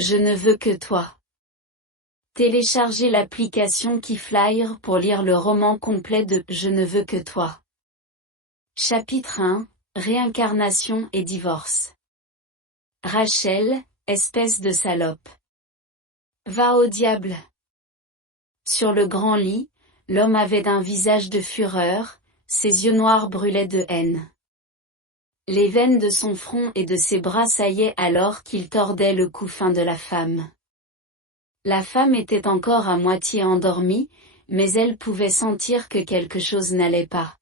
Je ne veux que toi. Téléchargez l'application Kiflyer pour lire le roman complet de Je ne veux que toi. Chapitre 1, Réincarnation et divorce. Rachel, espèce de salope. Va au diable. Sur le grand lit, l'homme avait un visage de fureur, ses yeux noirs brûlaient de haine. Les veines de son front et de ses bras saillaient alors qu'il tordait le cou fin de la femme. La femme était encore à moitié endormie, mais elle pouvait sentir que quelque chose n'allait pas.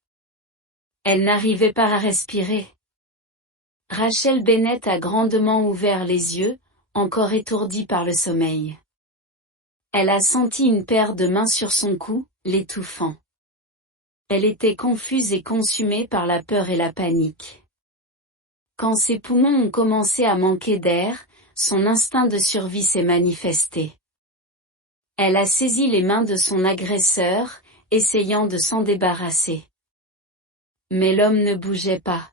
Elle n'arrivait pas à respirer. Rachel Bennett a grandement ouvert les yeux, encore étourdie par le sommeil. Elle a senti une paire de mains sur son cou, l'étouffant. Elle était confuse et consumée par la peur et la panique. Quand ses poumons ont commencé à manquer d'air, son instinct de survie s'est manifesté. Elle a saisi les mains de son agresseur, essayant de s'en débarrasser. Mais l'homme ne bougeait pas.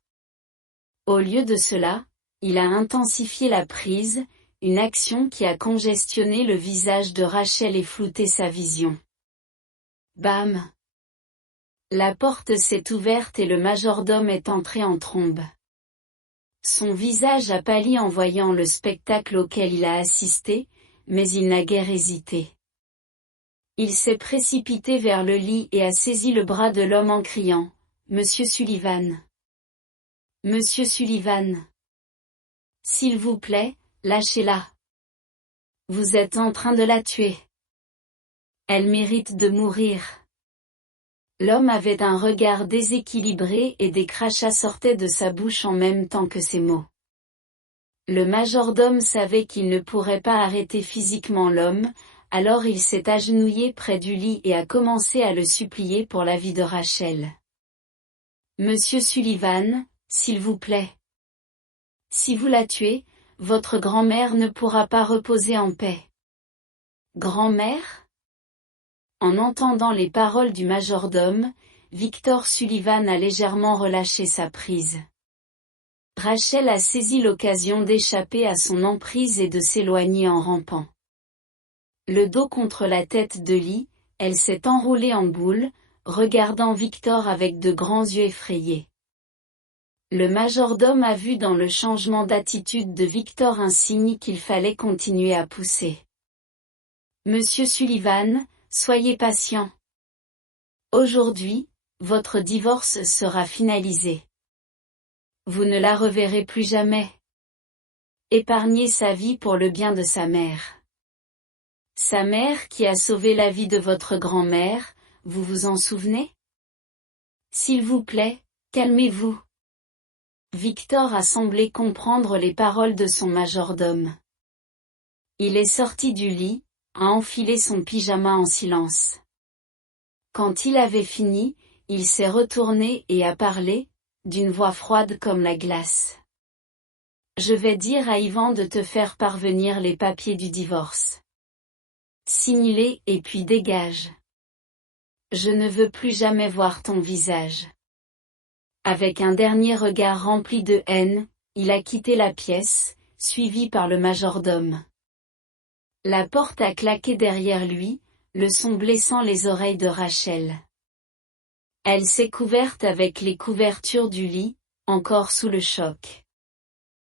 Au lieu de cela, il a intensifié la prise, une action qui a congestionné le visage de Rachel et flouté sa vision. Bam! La porte s'est ouverte et le majordome est entré en trombe. Son visage a pâli en voyant le spectacle auquel il a assisté, mais il n'a guère hésité. Il s'est précipité vers le lit et a saisi le bras de l'homme en criant « Monsieur Sullivan! Monsieur Sullivan! S'il vous plaît, lâchez-la! Vous êtes en train de la tuer! Elle mérite de mourir! » L'homme avait un regard déséquilibré et des crachats sortaient de sa bouche en même temps que ses mots. Le majordome savait qu'il ne pourrait pas arrêter physiquement l'homme, alors il s'est agenouillé près du lit et a commencé à le supplier pour la vie de Rachel. « Monsieur Sullivan, s'il vous plaît. Si vous la tuez, votre grand-mère ne pourra pas reposer en paix. » Grand-mère ? En entendant les paroles du majordome, Victor Sullivan a légèrement relâché sa prise. Rachel a saisi l'occasion d'échapper à son emprise et de s'éloigner en rampant. Le dos contre la tête de lit, elle s'est enroulée en boule, regardant Victor avec de grands yeux effrayés. Le majordome a vu dans le changement d'attitude de Victor un signe qu'il fallait continuer à pousser. « Monsieur Sullivan, soyez patient. Aujourd'hui, votre divorce sera finalisé. Vous ne la reverrez plus jamais. Épargnez sa vie pour le bien de sa mère. Sa mère qui a sauvé la vie de votre grand-mère, vous vous en souvenez? S'il vous plaît, calmez-vous. » Victor a semblé comprendre les paroles de son majordome. Il est sorti du lit, a enfilé son pyjama en silence. Quand il avait fini, il s'est retourné et a parlé, d'une voix froide comme la glace. « Je vais dire à Ivan de te faire parvenir les papiers du divorce. Signe-les et puis dégage. Je ne veux plus jamais voir ton visage. » Avec un dernier regard rempli de haine, il a quitté la pièce, suivi par le majordome. La porte a claqué derrière lui, le son blessant les oreilles de Rachel. Elle s'est couverte avec les couvertures du lit, encore sous le choc.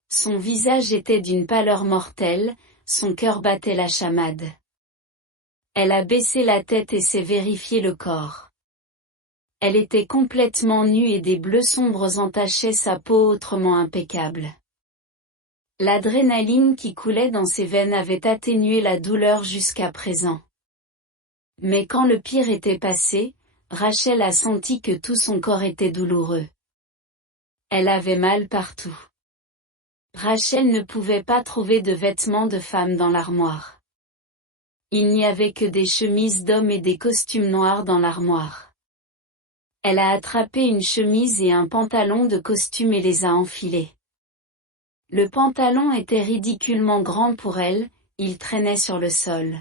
Son visage était d'une pâleur mortelle, son cœur battait la chamade. Elle a baissé la tête et s'est vérifié le corps. Elle était complètement nue et des bleus sombres entachaient sa peau autrement impeccable. L'adrénaline qui coulait dans ses veines avait atténué la douleur jusqu'à présent. Mais quand le pire était passé, Rachel a senti que tout son corps était douloureux. Elle avait mal partout. Rachel ne pouvait pas trouver de vêtements de femme dans l'armoire. Il n'y avait que des chemises d'hommes et des costumes noirs dans l'armoire. Elle a attrapé une chemise et un pantalon de costume et les a enfilés. Le pantalon était ridiculement grand pour elle, il traînait sur le sol.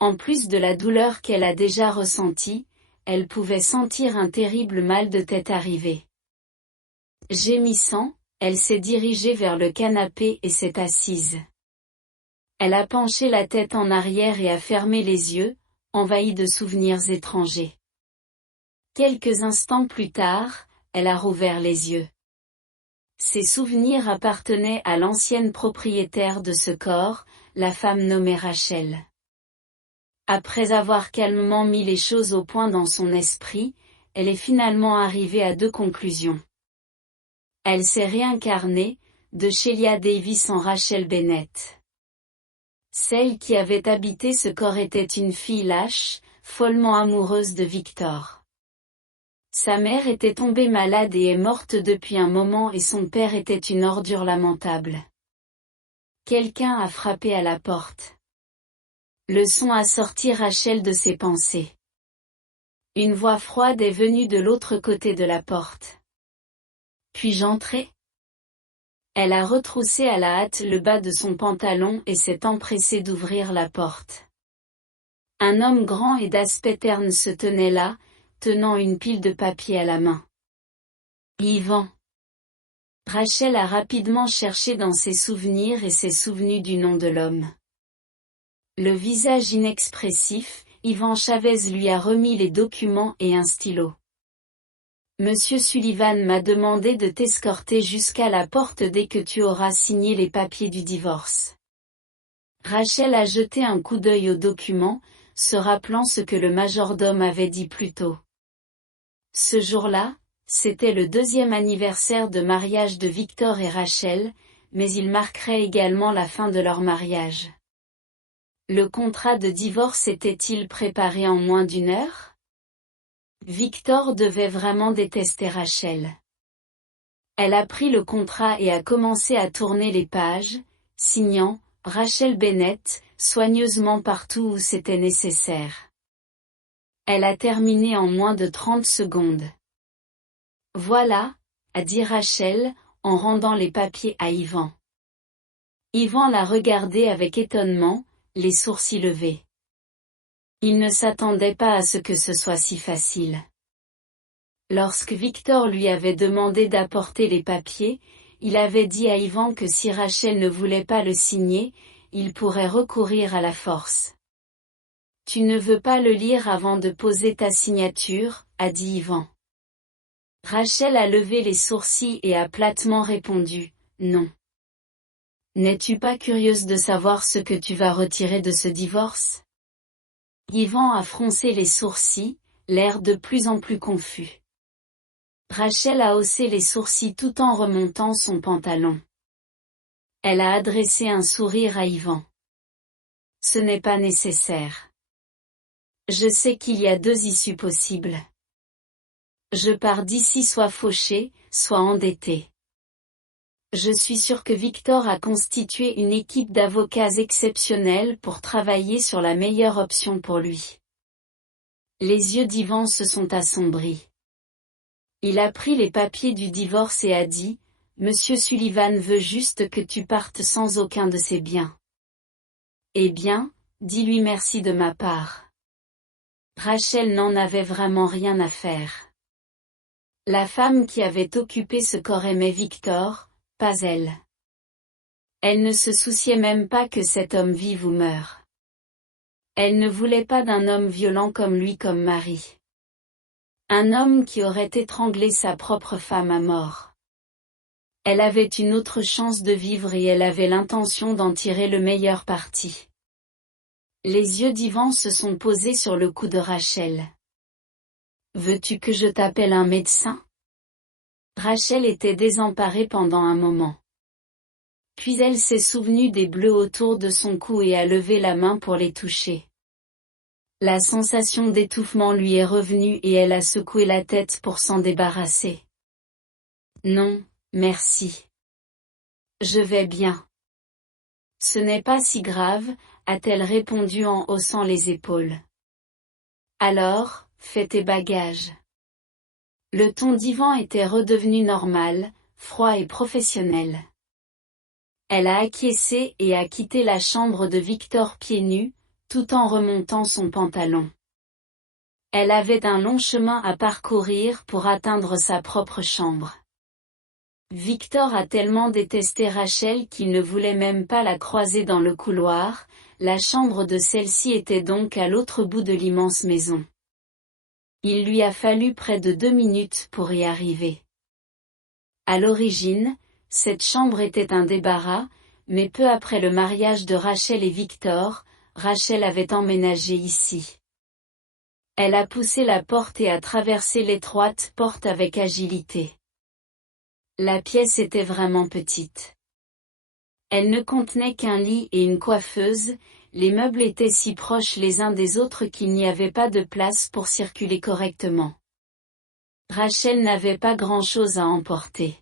En plus de la douleur qu'elle a déjà ressentie, elle pouvait sentir un terrible mal de tête arriver. Gémissant, elle s'est dirigée vers le canapé et s'est assise. Elle a penché la tête en arrière et a fermé les yeux, envahie de souvenirs étrangers. Quelques instants plus tard, elle a rouvert les yeux. Ces souvenirs appartenaient à l'ancienne propriétaire de ce corps, la femme nommée Rachel. Après avoir calmement mis les choses au point dans son esprit, elle est finalement arrivée à deux conclusions. Elle s'est réincarnée, de Sheila Davis en Rachel Bennett. Celle qui avait habité ce corps était une fille lâche, follement amoureuse de Victor. Sa mère était tombée malade et est morte depuis un moment et son père était une ordure lamentable. Quelqu'un a frappé à la porte. Le son a sorti Rachel de ses pensées. Une voix froide est venue de l'autre côté de la porte. Puis-je entrer ? Elle a retroussé à la hâte le bas de son pantalon et s'est empressée d'ouvrir la porte. Un homme grand et d'aspect terne se tenait là, tenant une pile de papier à la main. Yvan. Rachel a rapidement cherché dans ses souvenirs et s'est souvenue du nom de l'homme. Le visage inexpressif, Yvan Chavez lui a remis les documents et un stylo. Monsieur Sullivan m'a demandé de t'escorter jusqu'à la porte dès que tu auras signé les papiers du divorce. Rachel a jeté un coup d'œil aux documents, se rappelant ce que le majordome avait dit plus tôt. Ce jour-là, c'était le 2e anniversaire de mariage de Victor et Rachel, mais il marquerait également la fin de leur mariage. Le contrat de divorce était-il préparé en moins d'1 heure ? Victor devait vraiment détester Rachel. Elle a pris le contrat et a commencé à tourner les pages, signant « Rachel Bennett » soigneusement partout où c'était nécessaire. Elle a terminé en moins de 30 secondes. « Voilà », a dit Rachel, en rendant les papiers à Yvan. Yvan l'a regardé avec étonnement, les sourcils levés. Il ne s'attendait pas à ce que ce soit si facile. Lorsque Victor lui avait demandé d'apporter les papiers, il avait dit à Yvan que si Rachel ne voulait pas le signer, il pourrait recourir à la force. « Tu ne veux pas le lire avant de poser ta signature » a dit Yvan. Rachel a levé les sourcils et a platement répondu « Non. » N'es-tu pas curieuse de savoir ce que tu vas retirer de ce divorce ? Yvan a froncé les sourcils, l'air de plus en plus confus. Rachel a haussé les sourcils tout en remontant son pantalon. Elle a adressé un sourire à Yvan. Ce n'est pas nécessaire. Je sais qu'il y a 2 issues possibles. Je pars d'ici soit fauché, soit endetté. Je suis sûr que Victor a constitué une équipe d'avocats exceptionnels pour travailler sur la meilleure option pour lui. Les yeux d'Yvan se sont assombris. Il a pris les papiers du divorce et a dit « Monsieur Sullivan veut juste que tu partes sans aucun de ses biens. » Eh bien, dis-lui merci de ma part. Rachel n'en avait vraiment rien à faire. La femme qui avait occupé ce corps aimait Victor, pas elle. Elle ne se souciait même pas que cet homme vive ou meure. Elle ne voulait pas d'un homme violent comme lui comme mari. Un homme qui aurait étranglé sa propre femme à mort. Elle avait une autre chance de vivre et elle avait l'intention d'en tirer le meilleur parti. Les yeux d'Yvan se sont posés sur le cou de Rachel. « Veux-tu que je t'appelle un médecin ?» Rachel était désemparée pendant un moment. Puis elle s'est souvenue des bleus autour de son cou et a levé la main pour les toucher. La sensation d'étouffement lui est revenue et elle a secoué la tête pour s'en débarrasser. « Non, merci. Je vais bien. »« Ce n'est pas si grave, » a-t-elle répondu en haussant les épaules. « Alors, fais tes bagages. » Le ton d'Yvan était redevenu normal, froid et professionnel. Elle a acquiescé et a quitté la chambre de Victor pieds nus, tout en remontant son pantalon. Elle avait un long chemin à parcourir pour atteindre sa propre chambre. Victor a tellement détesté Rachel qu'il ne voulait même pas la croiser dans le couloir, la chambre de celle-ci était donc à l'autre bout de l'immense maison. Il lui a fallu près de 2 minutes pour y arriver. À l'origine, cette chambre était un débarras, mais peu après le mariage de Rachel et Victor, Rachel avait emménagé ici. Elle a poussé la porte et a traversé l'étroite porte avec agilité. La pièce était vraiment petite. Elle ne contenait qu'un lit et une coiffeuse, les meubles étaient si proches les uns des autres qu'il n'y avait pas de place pour circuler correctement. Rachel n'avait pas grand-chose à emporter.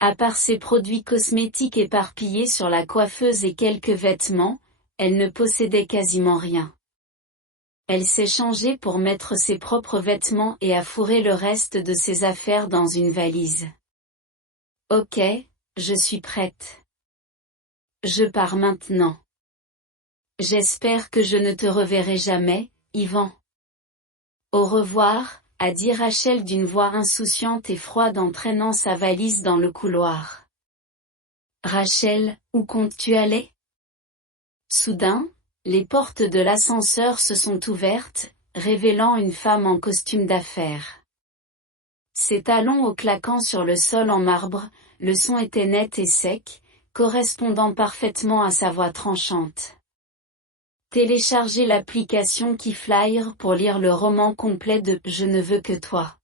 À part ses produits cosmétiques éparpillés sur la coiffeuse et quelques vêtements, elle ne possédait quasiment rien. Elle s'est changée pour mettre ses propres vêtements et a fourré le reste de ses affaires dans une valise. Ok, je suis prête. Je pars maintenant. J'espère que je ne te reverrai jamais, Ivan. Au revoir, a dit Rachel d'une voix insouciante et froide en traînant sa valise dans le couloir. Rachel, où comptes-tu aller? Soudain, les portes de l'ascenseur se sont ouvertes, révélant une femme en costume d'affaires. Ses talons au claquant sur le sol en marbre, le son était net et sec, correspondant parfaitement à sa voix tranchante. Téléchargez l'application Keyflyer pour lire le roman complet de Je ne veux que toi.